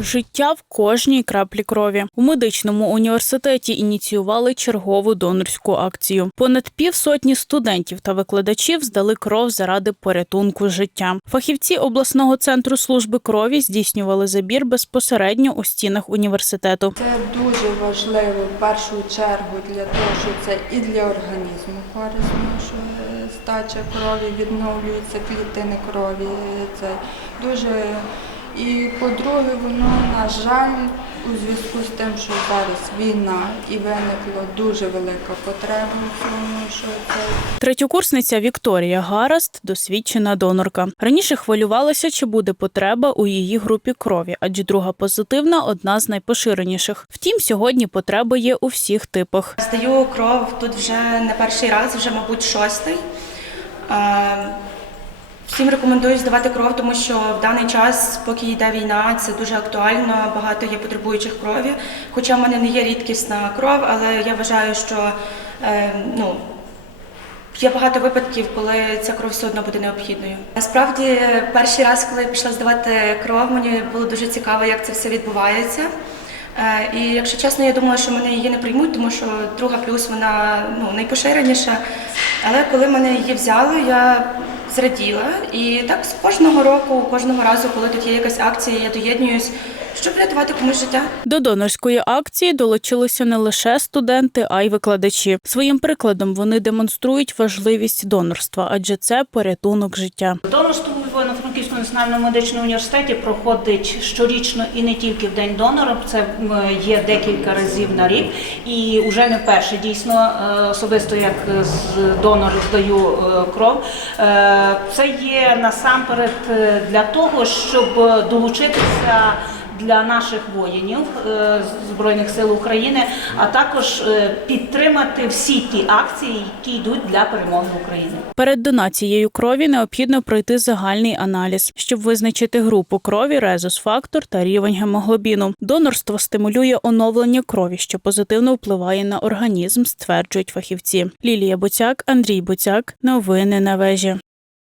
Життя в кожній краплі крові у медичному університеті ініціювали чергову донорську акцію. Понад півсотні студентів та викладачів здали кров заради порятунку життя. Фахівці обласного центру служби крові здійснювали забір безпосередньо у стінах університету. Це дуже важливо в першу чергу для того, що це і для організму корисно, що стача крові відновлюються клітини крові. Це дуже і по-друге, воно на жаль, у зв'язку з тим, що зараз війна і виникла дуже велика потреба в цьому, що це Третьокурсниця Вікторія Гараст досвідчена донорка. Раніше хвилювалася, чи буде потреба у її групі крові, адже друга позитивна одна з найпоширеніших. Втім, сьогодні потреба є у всіх типах. Здаю кров тут вже не перший раз, вже, мабуть, шостий. Всім рекомендую здавати кров, тому що в даний час, поки йде війна, це дуже актуально. Багато є потребуючих крові. Хоча в мене не є рідкісна кров, але я вважаю, що е, ну, Є багато випадків, коли ця кров все одно буде необхідною. Насправді, перший раз, коли я пішла здавати кров, мені було дуже цікаво, як це все відбувається. Е, І якщо чесно, я думала, що мене її не приймуть, тому що друга плюс вона ну, найпоширеніша. Але коли мене її взяли, я зраділа. І так з кожного року, кожного разу, коли тут є якась акція, я доєднуюсь, щоб врятувати комусь життя. До донорської акції долучилися не лише студенти, а й викладачі. Своїм прикладом вони демонструють важливість донорства, адже це порятунок життя. Донорство в Івано-Франківському національному медичному університеті проходить щорічно і не тільки в день донора. Це є декілька разів на рік. І вже не вперше дійсно е, особисто як з донор здаю е, кров. Е, Це є насамперед для того, щоб долучитися. Для наших воїнів е, збройних сил України, а також е, підтримати всі ті акції, які йдуть для перемоги України. Перед донацією крові необхідно пройти загальний аналіз, щоб визначити групу крові, резус-фактор та рівень гемоглобіну. Донорство стимулює оновлення крові, що позитивно впливає на організм, стверджують фахівці. Лілія Буцяк, Андрій Буцяк. Новини на вежі.